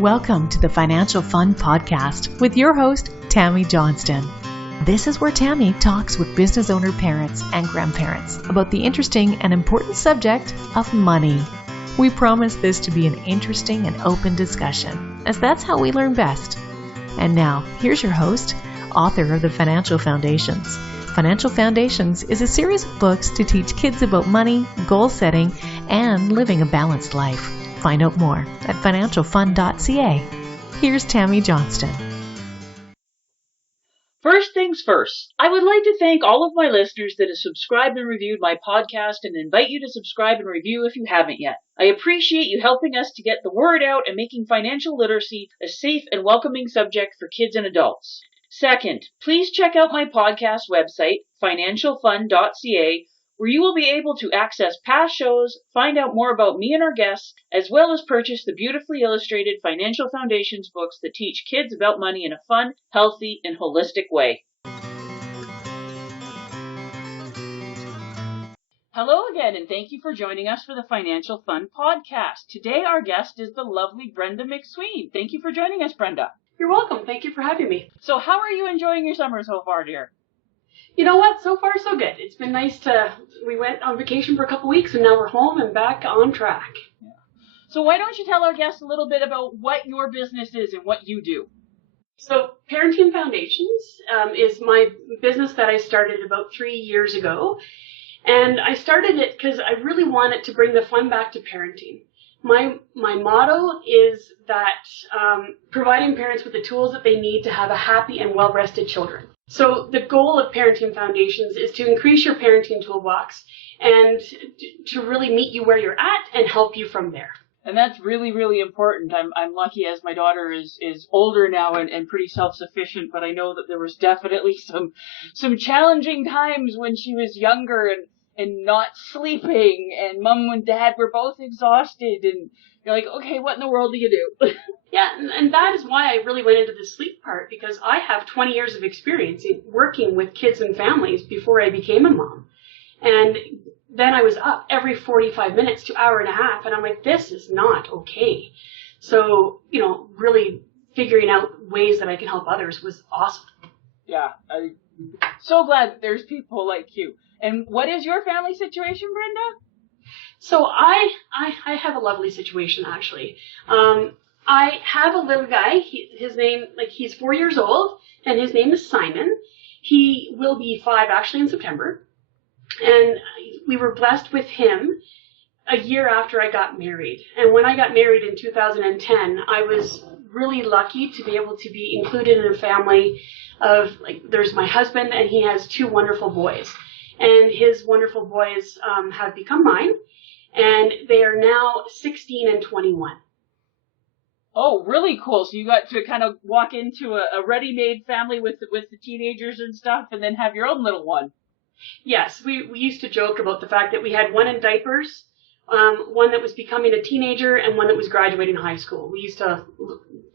Welcome to the Financial Fun Podcast with your host, Tammy Johnston. This is where Tammy talks with business owner parents and grandparents about the interesting and important subject of money. We promise this to be an interesting and open discussion, as that's how we learn best. And now, here's your host, author of the Financial Foundations. Financial Foundations is a series of books to teach kids about money, goal setting, and living a balanced life. Find out more at financialfun.ca. Here's Tammy Johnston. First things first, I would like to thank all of my listeners that have subscribed and reviewed my podcast and invite you to subscribe and review if you haven't yet. I appreciate you helping us to get the word out and making financial literacy a safe and welcoming subject for kids and adults. Second, please check out my podcast website, financialfun.ca, where you will be able to access past shows, find out more about me and our guests, as well as purchase the beautifully illustrated Financial Foundations books that teach kids about money in a fun, healthy, and holistic way. Hello again, and thank you for joining us for the Financial Fun Podcast. Today our guest is the lovely Brenda McSween. Thank you for joining us, Brenda. You're welcome. Thank you for having me. So how are you enjoying your summer so far, dear? You know what? So far, so good. It's been nice we went on vacation for a couple weeks, and now we're home and back on track. Yeah. So why don't you tell our guests a little bit about what your business is and what you do? So Parenting Foundations is my business that I started about 3 years ago. And I started it because I really wanted to bring the fun back to parenting. My motto is that providing parents with the tools that they need to have a happy and well-rested children. So the goal of Parenting Foundations is to increase your parenting toolbox and to really meet you where you're at and help you from there. And that's really, really important. I'm lucky as my daughter is older now and pretty self-sufficient, but I know that there was definitely some challenging times when she was younger and not sleeping, and mom and dad were both exhausted, and you're like, okay, what in the world do you do? Yeah, and that is why I really went into the sleep part, because I have 20 years of experience in working with kids and families before I became a mom. And then I was up every 45 minutes to hour and a half, and I'm like, this is not okay. So, really figuring out ways that I can help others was awesome. Yeah, I'm so glad that there's people like you. And what is your family situation, Brenda? So I have a lovely situation, actually. I have a little guy. His name, he's 4 years old, and his name is Simon. He will be 5 actually in September. And we were blessed with him a year after I got married. And when I got married in 2010, I was really lucky to be able to be included in a family of, there's my husband, and he has 2 wonderful boys. And his wonderful boys have become mine, and they are now 16 and 21. Oh, really cool. So you got to kind of walk into a ready-made family with the teenagers and stuff, and then have your own little one. Yes, we used to joke about the fact that we had one in diapers, one that was becoming a teenager, and one that was graduating high school. We used to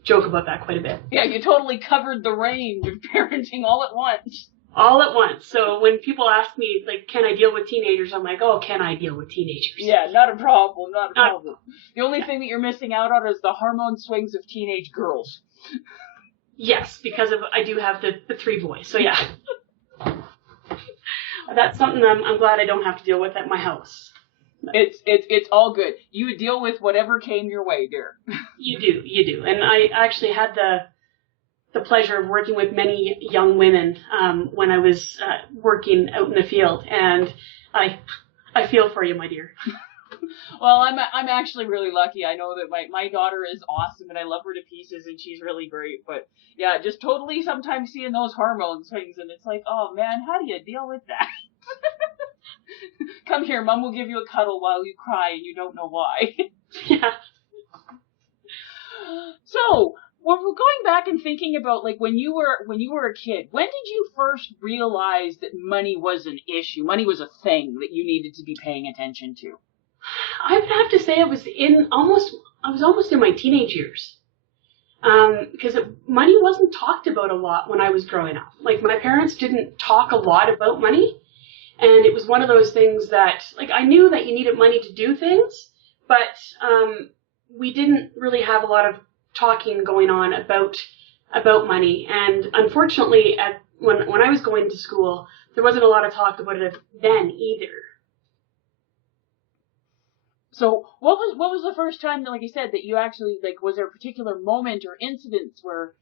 joke about that quite a bit. Yeah, you totally covered the range of parenting all at once. All at once. So when people ask me, can I deal with teenagers? I'm like, oh, can I deal with teenagers? Yeah, not a problem, not a problem. The only thing that you're missing out on is the hormone swings of teenage girls. Yes, because I do have the 3 boys. So yeah. That's something I'm glad I don't have to deal with at my house. It's all good. You deal with whatever came your way, dear. You do. And I actually had the pleasure of working with many young women when I was working out in the field, and I feel for you, my dear. Well, I'm actually really lucky. I know that my daughter is awesome, and I love her to pieces, and she's really great. But yeah, just totally sometimes seeing those hormone swings, and it's like, oh man, how do you deal with that? Come here, Mom will give you a cuddle while you cry, and you don't know why. Yeah. So, well, we're going back and thinking about when you were a kid. When did you first realize that money was an issue? Money was a thing that you needed to be paying attention to? I would have to say I was almost in my teenage years. Because money wasn't talked about a lot when I was growing up. My parents didn't talk a lot about money, and it was one of those things that I knew that you needed money to do things, but we didn't really have a lot of talking going on about money. And unfortunately, when I was going to school, there wasn't a lot of talk about it then either. So what was the first time, like you said, that you actually, like, was there a particular moment or incidents where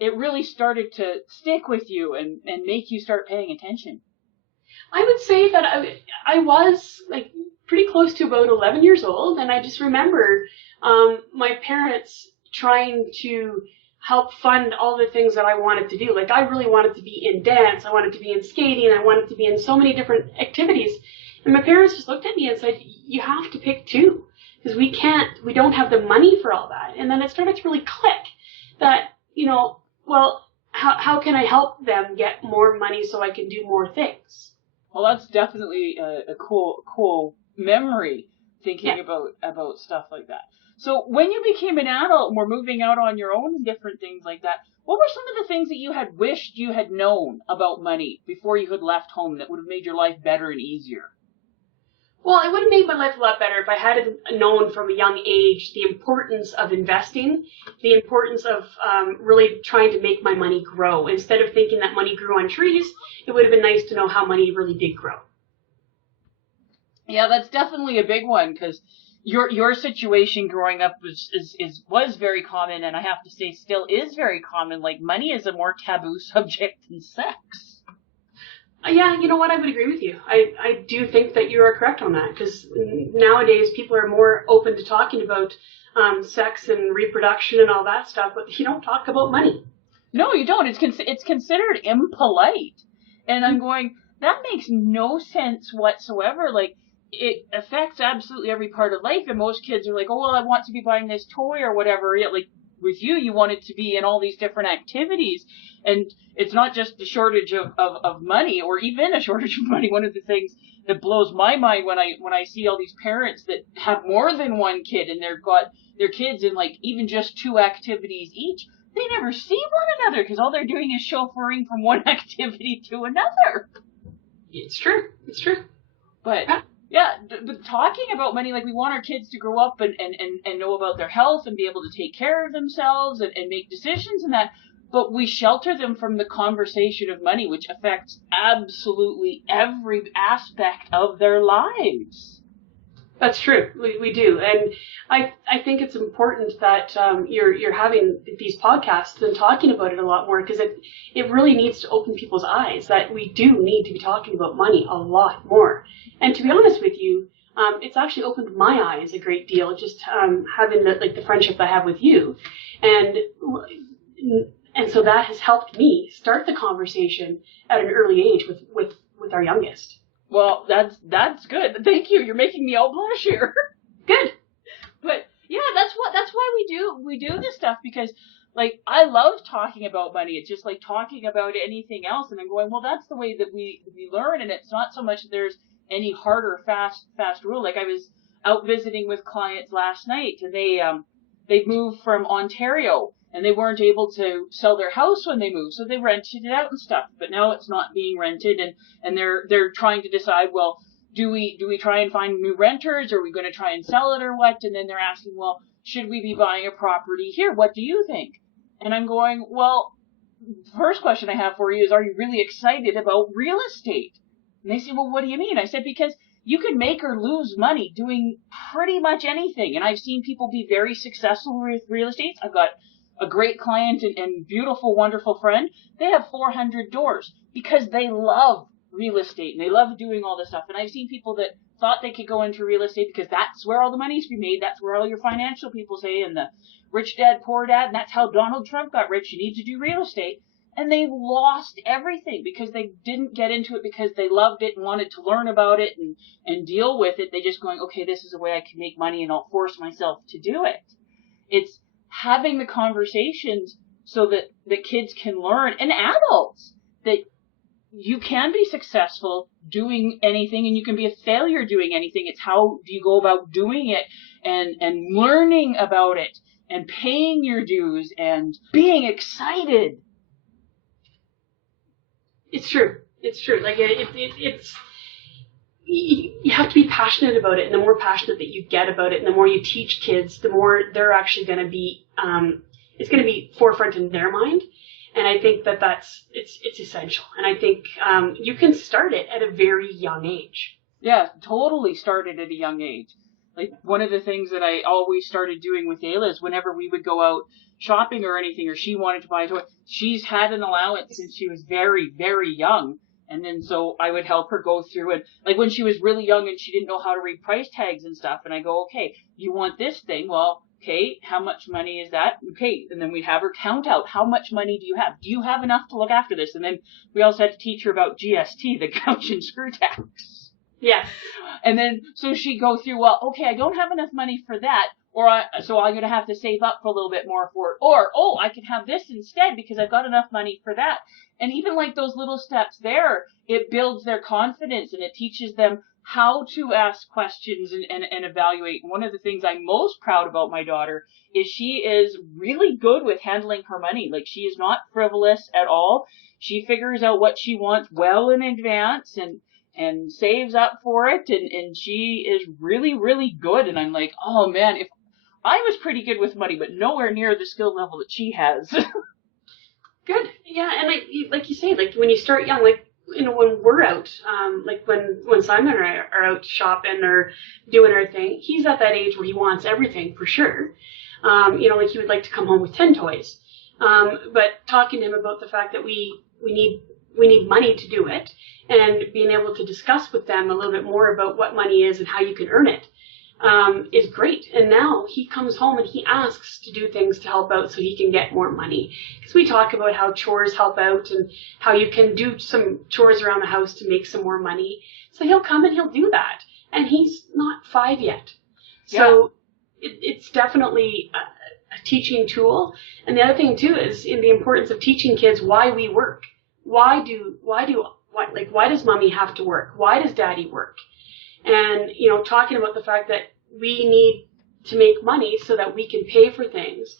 it really started to stick with you and make you start paying attention? I would say that I was like pretty close to about 11 years old, and I just remember my parents trying to help fund all the things that I wanted to do. Like, I really wanted to be in dance, I wanted to be in skating, I wanted to be in so many different activities. And my parents just looked at me and said, you have to pick two, because we don't have the money for all that. And then it started to really click that, well, how can I help them get more money so I can do more things? Well, that's definitely a cool memory, thinking about stuff like that. So when you became an adult and were moving out on your own and different things like that, what were some of the things that you had wished you had known about money before you had left home that would have made your life better and easier? Well, it would have made my life a lot better if I had known from a young age the importance of investing, the importance of really trying to make my money grow. Instead of thinking that money grew on trees, it would have been nice to know how money really did grow. Yeah, that's definitely a big one, because your situation growing up was very common, and I have to say still is very common. Like, money is a more taboo subject than sex. Yeah, you know what? I would agree with you. I do think that you are correct on that, because nowadays people are more open to talking about sex and reproduction and all that stuff, but you don't talk about money. No, you don't. It's considered impolite. And I'm going, that makes no sense whatsoever. Like, it affects absolutely every part of life, and most kids are like, oh, well, I want to be buying this toy or whatever. Yet, like, with you wanted to be in all these different activities. And it's not just a shortage of money, or even a shortage of money. One of the things that blows my mind when I see all these parents that have more than one kid, and they've got their kids in, like, even just 2 activities each, they never see one another, because all they're doing is chauffeuring from one activity to another. It's true. It's true. But but talking about money, like, we want our kids to grow up and know about their health and be able to take care of themselves and make decisions and that. But we shelter them from the conversation of money, which affects absolutely every aspect of their lives. That's true. We do. And I think it's important that you're having these podcasts and talking about it a lot more, because it really needs to open people's eyes that we do need to be talking about money a lot more. And to be honest with you, it's actually opened my eyes a great deal, just having the friendship I have with you. And so that has helped me start the conversation at an early age with our youngest. Well, that's good. Thank you. You're making me all blush here. Good. But yeah, that's why we do this stuff, because, like, I love talking about money. It's just like talking about anything else, and I'm going, well, that's the way that we learn, and it's not so much that there's any hard or fast rule. Like, I was out visiting with clients last night, and they moved from Ontario, and they weren't able to sell their house when they moved, so they rented it out and stuff. But now it's not being rented, and they're trying to decide, well, do we try and find new renters, or are we going to try and sell it, or what? And then they're asking, well, should we be buying a property here? What do you think? And I'm going, well, first question I have for you is, are you really excited about real estate? And they say, well, what do you mean? I said, because you can make or lose money doing pretty much anything. And I've seen people be very successful with real estate. I've got a great client and beautiful, wonderful friend. They have 400 doors because they love real estate and they love doing all this stuff. And I've seen people that thought they could go into real estate because that's where all the money's to be made. That's where all your financial people say, and the rich dad, poor dad, and that's how Donald Trump got rich. You need to do real estate. And they lost everything because they didn't get into it because they loved it and wanted to learn about it and deal with it. They just going, okay, this is a way I can make money and I'll force myself to do it. It's having the conversations so that the kids can learn, and adults, that you can be successful doing anything and you can be a failure doing anything. It's how do you go about doing it and learning about it and paying your dues and being excited. It's true. It's true. Like it's you have to be passionate about it, and the more passionate that you get about it, and the more you teach kids, the more they're actually going to be it's going to be forefront in their mind. And I think that it's essential. And I think you can start it at a very young age. Yeah, totally started at a young age. Like, one of the things that I always started doing with Ayla is whenever we would go out shopping or anything, or she wanted to buy a toy, she's had an allowance since she was very, very young. And then so I would help her go through it. Like, when she was really young and she didn't know how to read price tags and stuff, and I go, okay, you want this thing? Well, okay, how much money is that? Okay, and then we'd have her count out, how much money do you have? Do you have enough to look after this? And then we also had to teach her about GST, the gouge and screw tax. Yes. And then, so she'd go through, well, okay, I don't have enough money for that, so I'm going to have to save up for a little bit more for it. Or, oh, I can have this instead because I've got enough money for that. And even like those little steps there, it builds their confidence and it teaches them how to ask questions and evaluate. One of the things I'm most proud about my daughter is she is really good with handling her money. Like, she is not frivolous at all. She figures out what she wants well in advance and saves up for it. And she is really, really good. And I'm like, oh man, if I was pretty good with money, but nowhere near the skill level that she has. Good. Yeah. And like you say, like when you start young, like, you know, when we're out, like when Simon and I are out shopping or doing our thing, he's at that age where he wants everything for sure. You know, like he would like to come home with 10 toys. But talking to him about the fact that we need money to do it, and being able to discuss with them a little bit more about what money is and how you can earn it, is great. And now he comes home and he asks to do things to help out so he can get more money. Because we talk about how chores help out and how you can do some chores around the house to make some more money. So he'll come and he'll do that. And he's not 5 yet. So it's definitely a teaching tool. And the other thing too is in the importance of teaching kids why we work. Why does mommy have to work? Why does daddy work? And, you know, talking about the fact that we need to make money so that we can pay for things.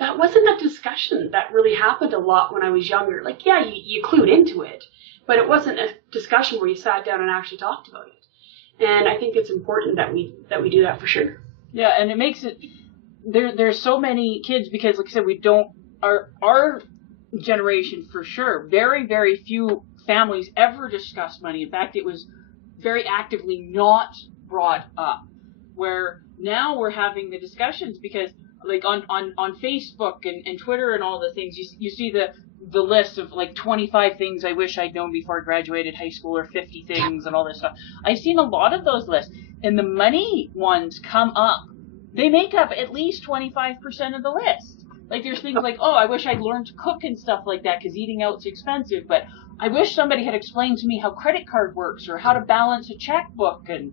That wasn't a discussion that really happened a lot when I was younger. Like, yeah, you clued into it, but it wasn't a discussion where you sat down and actually talked about it. And I think it's important that we do that for sure. Yeah, and it makes it, there's so many kids, because like I said, our generation for sure, very, very few families ever discuss money. In fact, it was very actively not brought up, where now we're having the discussions because like on Facebook and Twitter and all the things, you see the list of like 25 things I wish I'd known before I graduated high school, or 50 things and all this stuff. I've seen a lot of those lists, and the money ones come up. They make up at least 25% of the list. Like, there's things like, oh, I wish I'd learned to cook and stuff like that because eating out's expensive, but I wish somebody had explained to me how credit card works or how to balance a checkbook and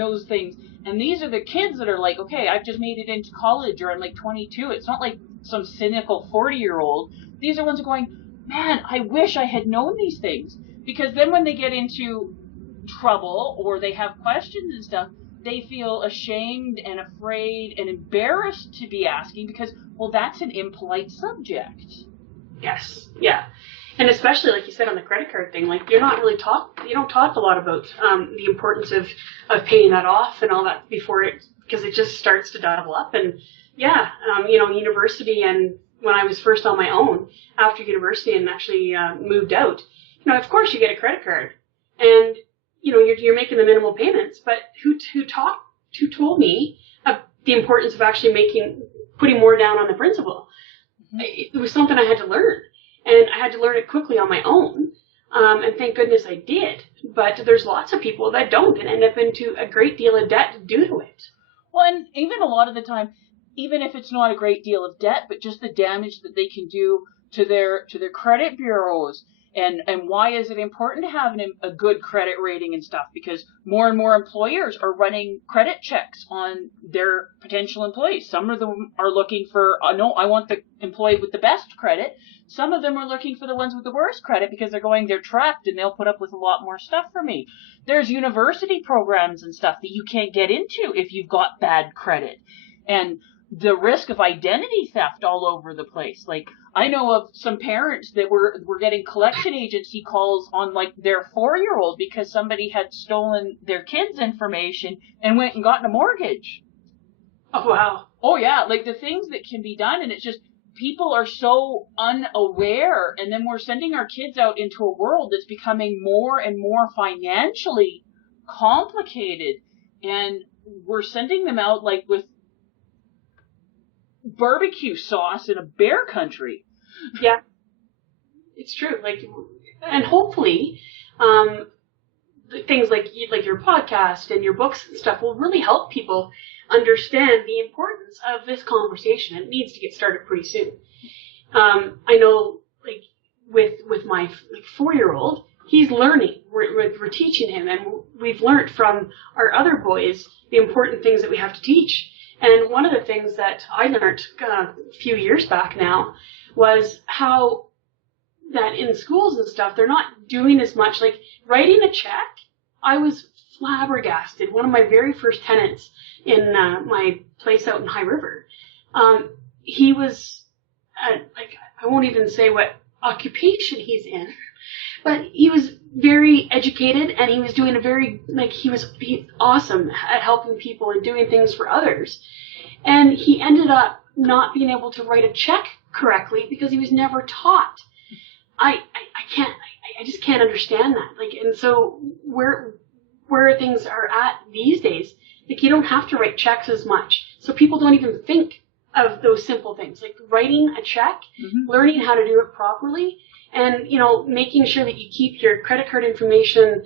those things. And these are the kids that are like, okay, I've just made it into college, or I'm like 22. It's not like some cynical 40-year-old. These are ones who are going, man, I wish I had known these things. Because then when they get into trouble or they have questions and stuff, they feel ashamed and afraid and embarrassed to be asking because, well, that's an impolite subject. Yes. Yeah. And especially, like you said, on the credit card thing, like you don't talk a lot about the importance of paying that off and all that because it just starts to double up. And yeah, you know, university, and when I was first on my own after university and actually moved out, you know, of course you get a credit card, and you know, you're making the minimal payments, but who told me the importance of actually putting more down on the principal? Mm-hmm. It was something I had to learn, and I had to learn it quickly on my own. And thank goodness I did. But there's lots of people that don't and end up into a great deal of debt due to it. Well, and even a lot of the time, even if it's not a great deal of debt, but just the damage that they can do to their credit bureaus. And why is it important to have a good credit rating and stuff? Because more and more employers are running credit checks on their potential employees. Some of them are looking for, no, I want the employee with the best credit. Some of them are looking for the ones with the worst credit because they're trapped and they'll put up with a lot more stuff from me. There's university programs and stuff that you can't get into if you've got bad credit. And the risk of identity theft all over the place. Like, I know of some parents that were getting collection agency calls on like their 4-year-old because somebody had stolen their kids' information and went and gotten a mortgage. Oh, wow. Oh, yeah. Like the things that can be done. And it's just, people are so unaware, and then we're sending our kids out into a world that's becoming more and more financially complicated, and we're sending them out like with barbecue sauce in a bear country. Yeah, it's true. Like, and hopefully, things like your podcast and your books and stuff will really help people understand the importance of this conversation. It needs to get started pretty soon. I know, like, with my 4-year-old, he's learning. We're teaching him, and we've learned from our other boys the important things that we have to teach. And one of the things that I learned a few years back now was how that in schools and stuff, they're not doing as much, like writing a check. I was flabbergasted. One of my very first tenants in my place out in High River, he was, I won't even say what occupation he's in, but he was very educated, and he was doing he's awesome at helping people and doing things for others. And he ended up not being able to write a check correctly because he was never taught. I just can't understand that. Like, and so where things are at these days, like, you don't have to write checks as much. So people don't even think of those simple things, like writing a check, learning how to do it properly, and, making sure that you keep your credit card information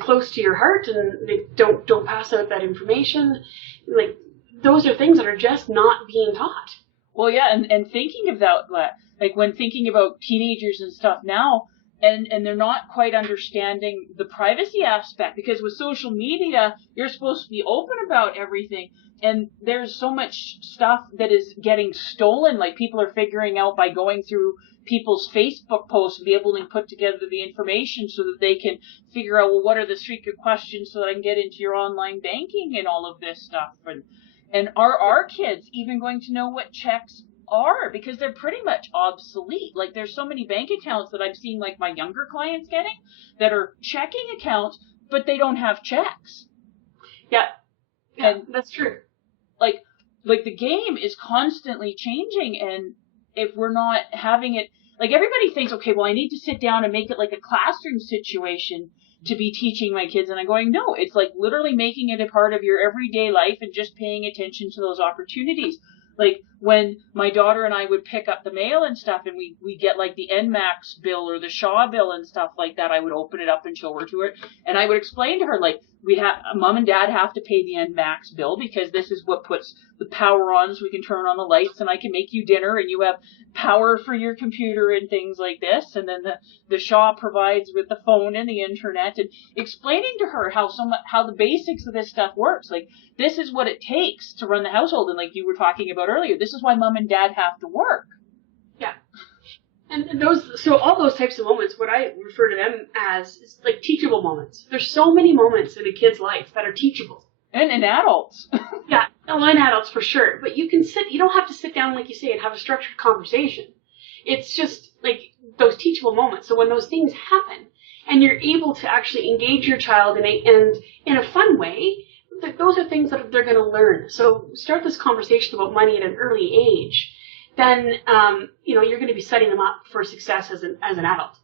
close to your heart, and don't pass out that information. Like, those are things that are just not being taught. Well, yeah, and thinking of that, like when thinking about teenagers and stuff now, and they're not quite understanding the privacy aspect, because with social media, you're supposed to be open about everything, and there's so much stuff that is getting stolen. Like, people are figuring out by going through people's Facebook posts and be able to put together the information so that they can figure out, well, what are the secret questions so that I can get into your online banking and all of this stuff. And are our kids even going to know what checks are? Because they're pretty much obsolete. Like, there's so many bank accounts that I've seen, like, my younger clients getting that are checking accounts, but they don't have checks. Yeah, and that's true. Like the game is constantly changing, and if we're not having it, like, everybody thinks, okay, well, I need to sit down and make it like a classroom situation to be teaching my kids. And I'm going, no, it's like literally making it a part of your everyday life and just paying attention to those opportunities. Like, when my daughter and I would pick up the mail and stuff, and we get like the NMAX bill or the Shaw bill and stuff like that, I would open it up and show her to her, and I would explain to her, like, Mom and Dad have to pay the NMAX bill because this is what puts the power on, so we can turn on the lights, and I can make you dinner, and you have power for your computer and things like this. And then the Shaw provides with the phone and the internet, and explaining to her how the basics of this stuff works. Like, this is what it takes to run the household, and like you were talking about earlier, this is why Mom and Dad have to work. Yeah. And all those types of moments, what I refer to them as is like teachable moments. There's so many moments in a kid's life that are teachable. And in adults. Yeah, in adults for sure. But you don't have to sit down, like you say, and have a structured conversation. It's just like those teachable moments. So when those things happen, and you're able to actually engage your child in a fun way, those are things that they're going to learn. So start this conversation about money at an early age. Then you're going to be setting them up for success as an adult.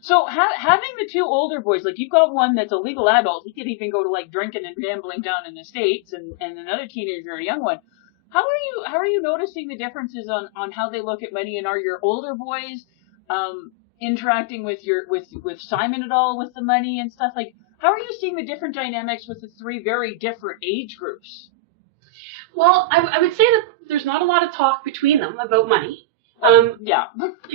So having the two older boys, like, you've got one that's a legal adult, he could even go to like drinking and gambling down in the States, and another teenager, a young one. How are you noticing the differences on how they look at money, and are your older boys interacting with Simon at all with the money and stuff? Like, how are you seeing the different dynamics with the three very different age groups? Well, I would say that there's not a lot of talk between them about money. Yeah.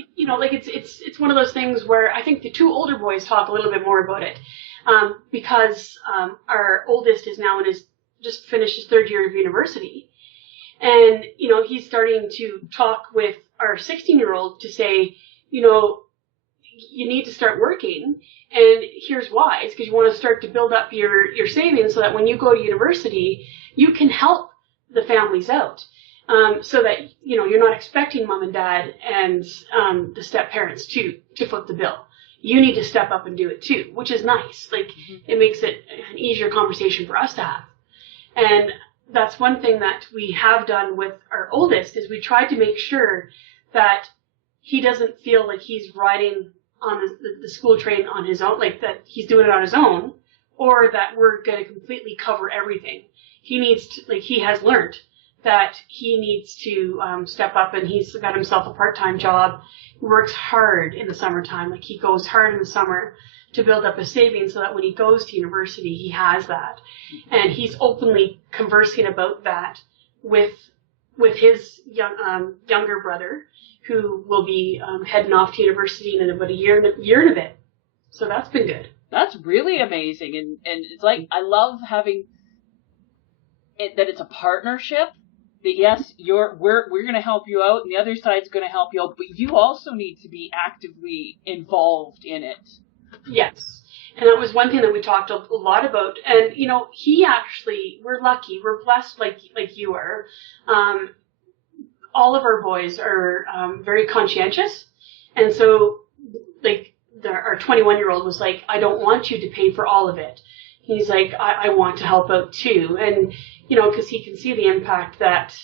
It's one of those things where I think the two older boys talk a little bit more about it, because our oldest is now just finished his 3rd year of university, and he's starting to talk with our 16-year-old to say, you need to start working, and here's why. It's because you want to start to build up your savings so that when you go to university, you can help the families out. So that, you're not expecting Mom and Dad and the step-parents to foot the bill. You need to step up and do it too, which is nice. Like, it makes it an easier conversation for us to have. And that's one thing that we have done with our oldest, is we tried to make sure that he doesn't feel like he's riding on the school train on his own, like that he's doing it on his own, or that we're going to completely cover everything. He needs to, like, he has learned that he needs to step up, and he's got himself a part-time job. He works hard in the summertime. Like, he goes hard in the summer to build up a savings so that when he goes to university, he has that. And he's openly conversing about that with his younger brother, who will be heading off to university in about a year and a bit. So that's been good. That's really amazing. And it's like, I love having it, that it's a partnership. That yes, we're going to help you out, and the other side's going to help you out, but you also need to be actively involved in it. Yes. And that was one thing that we talked a lot about. And, you know, he actually, we're lucky, we're blessed like you are. All of our boys are very conscientious. And so, like, our 21-year-old was like, I don't want you to pay for all of it. He's like, I want to help out too. And, you know, because he can see the impact that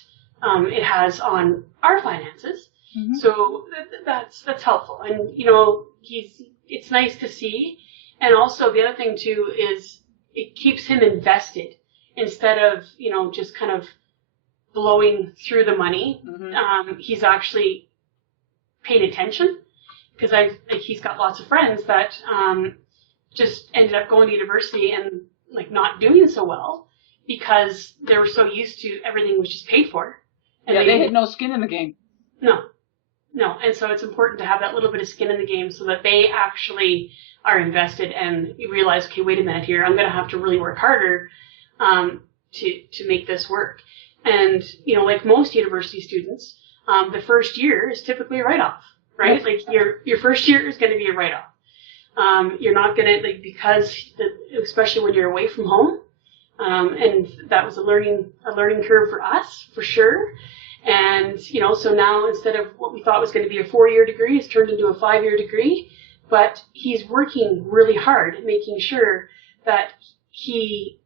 it has on our finances. Mm-hmm. So that's helpful. And, you know, it's nice to see. And also the other thing too is it keeps him invested instead of, you know, just kind of blowing through the money. Mm-hmm. He's actually paying attention, because he's got lots of friends that just ended up going to university and like not doing so well because they were so used to everything was just paid for. And yeah, they had no skin in the game. No. And so it's important to have that little bit of skin in the game so that they actually are invested and you realize, okay, wait a minute here, I'm going to have to really work harder to make this work. And, you know, like most university students, the first year is typically a write-off, right? Like your first year is going to be a write-off. You're not going to, like, because especially when you're away from home, and that was a learning curve for us, for sure. And, you know, so now instead of what we thought was going to be a 4-year degree, it's turned into a 5-year degree. But he's working really hard at making sure that he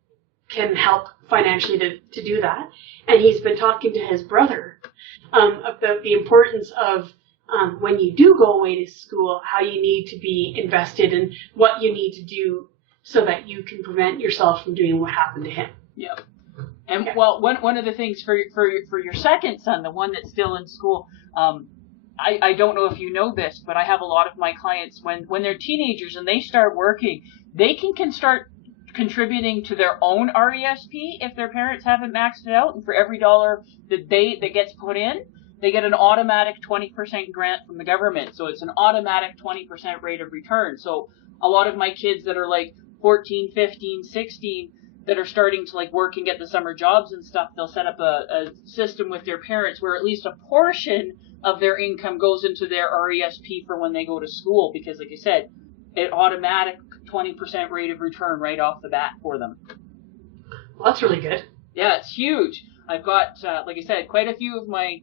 can help financially to do that. And he's been talking to his brother about the importance of when you do go away to school, how you need to be invested and what you need to do so that you can prevent yourself from doing what happened to him. Yep. And well, one of the things for your second son, the one that's still in school, I don't know if you know this, but I have a lot of my clients when they're teenagers and they start working, they can start contributing to their own RESP if their parents haven't maxed it out, and for every dollar that gets put in, they get an automatic 20% grant from the government. So it's an automatic 20% rate of return. So a lot of my kids that are like 14, 15, 16 that are starting to like work and get the summer jobs and stuff, they'll set up a system with their parents where at least a portion of their income goes into their RESP for when they go to school, because like I said, an automatic 20% rate of return right off the bat for them. Well, that's really good. Yeah, it's huge. I've got, like I said, quite a few of my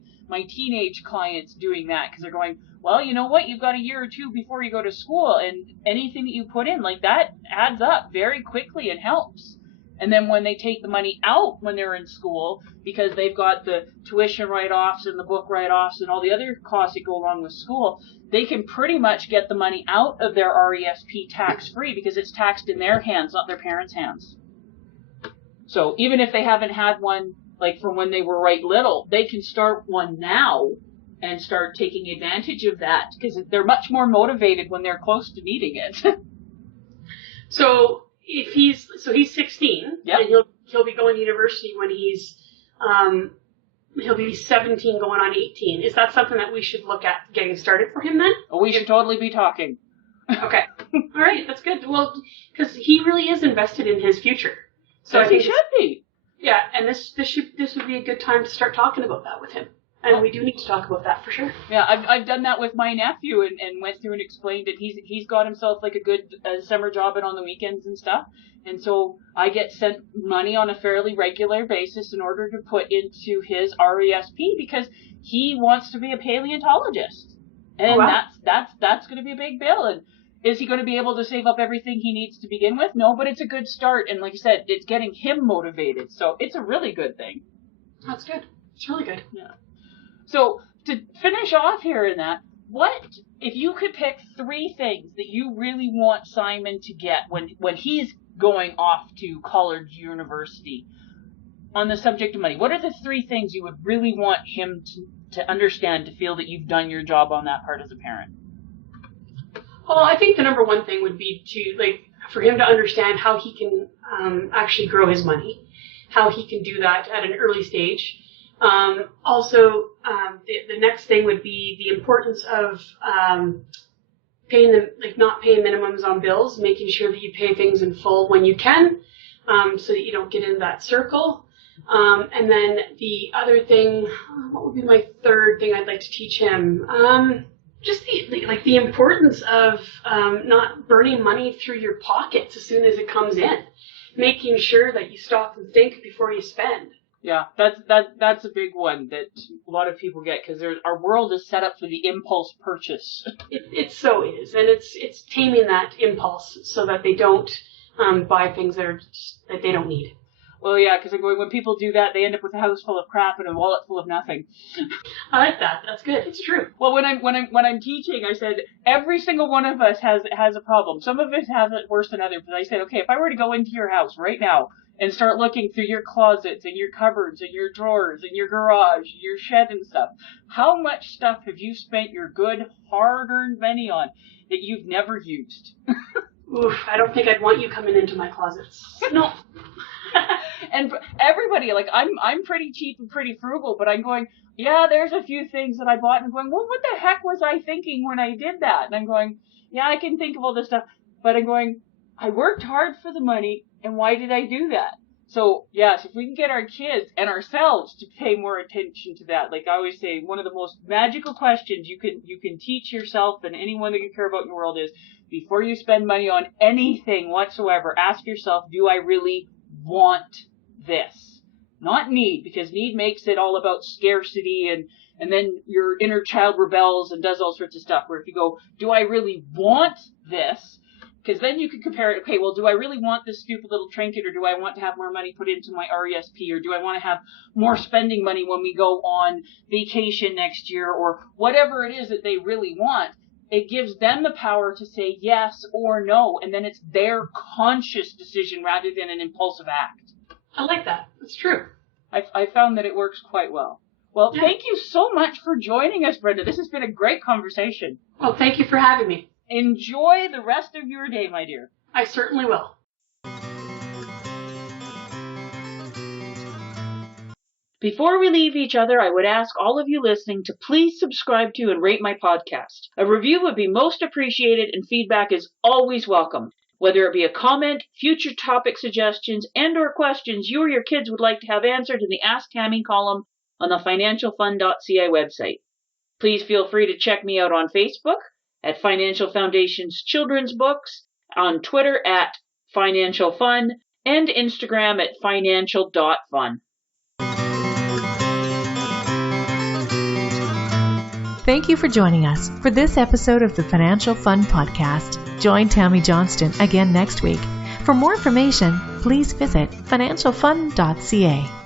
teenage clients doing that because they're going, well, you know what? You've got a year or two before you go to school, and anything that you put in like that adds up very quickly and helps. And then when they take the money out when they're in school, because they've got the tuition write-offs and the book write-offs and all the other costs that go along with school, they can pretty much get the money out of their RESP tax-free because it's taxed in their hands, not their parents' hands. So even if they haven't had one like from when they were right little, they can start one now and start taking advantage of that because they're much more motivated when they're close to needing it. So he's 16, yep. And he'll be going to university when he'll be 17 going on 18. Is that something that we should look at getting started for him then? Oh, we should totally be talking. Okay. All right, that's good. Well, because he really is invested in his future. So yes, I think he should be. Yeah, and this would be a good time to start talking about that with him. And we do need to talk about that for sure. Yeah, I've done that with my nephew and went through and explained it. He's got himself like a good summer job and on the weekends and stuff. And so I get sent money on a fairly regular basis in order to put into his RESP because he wants to be a paleontologist. And that's going to be a big bill. And is he going to be able to save up everything he needs to begin with? No, but it's a good start. And like I said, it's getting him motivated. So it's a really good thing. That's good. It's really good. Yeah. So to finish off here in that, what if you could pick 3 things that you really want Simon to get when he's going off to college, university, on the subject of money? What are the 3 things you would really want him to understand, to feel that you've done your job on that part as a parent? Well, I think the number one thing would be for him to understand how he can actually grow his money, how he can do that at an early stage. Also, the next thing would be the importance of not paying minimums on bills, making sure that you pay things in full when you can, so that you don't get into that circle. And then the other thing, what would be my third thing I'd like to teach him? Just the importance of not burning money through your pockets as soon as it comes in, making sure that you stop and think before you spend. Yeah, that's a big one that a lot of people get, because our world is set up for the impulse purchase. It so is, and it's taming that impulse so that they don't buy things that they don't need. Well, yeah, because when people do that, they end up with a house full of crap and a wallet full of nothing. I like that. That's good. It's true. Well, when I'm teaching, I said every single one of us has a problem. Some of us have it worse than others. But I said, okay, if I were to go into your house right now and start looking through your closets and your cupboards and your drawers and your garage, your shed and stuff, how much stuff have you spent your good, hard-earned money on that you've never used? Oof, I don't think I'd want you coming into my closets. No. And everybody, I'm pretty cheap and pretty frugal, but I'm going, yeah, there's a few things that I bought, and I'm going, well, what the heck was I thinking when I did that? And I'm going, yeah, I can think of all this stuff, but I'm going, I worked hard for the money, and why did I do that? So, yes, if we can get our kids and ourselves to pay more attention to that, like I always say, one of the most magical questions you can teach yourself and anyone that you care about in the world is, before you spend money on anything whatsoever, ask yourself, do I really want this? Not need, because need makes it all about scarcity, and then your inner child rebels and does all sorts of stuff, where if you go, do I really want this? Because then you can compare it, okay, well, do I really want this stupid little trinket, or do I want to have more money put into my RESP, or do I want to have more spending money when we go on vacation next year, or whatever it is that they really want? It gives them the power to say yes or no, and then it's their conscious decision rather than an impulsive act. I like that. It's true. I found that it works quite well. Well, yeah. Thank you so much for joining us, Brenda. This has been a great conversation. Well, thank you for having me. Enjoy the rest of your day, my dear. I certainly will. Before we leave each other, I would ask all of you listening to please subscribe to and rate my podcast. A review would be most appreciated, and feedback is always welcome. Whether it be a comment, future topic suggestions, and or questions you or your kids would like to have answered in the Ask Tammy column on the financialfund.ca website. Please feel free to check me out on Facebook at Financial Foundation's Children's Books, on Twitter at Financial Fun, and Instagram at financial.fun. Thank you for joining us for this episode of the Financial Fun Podcast. Join Tammy Johnston again next week. For more information, please visit financialfun.ca.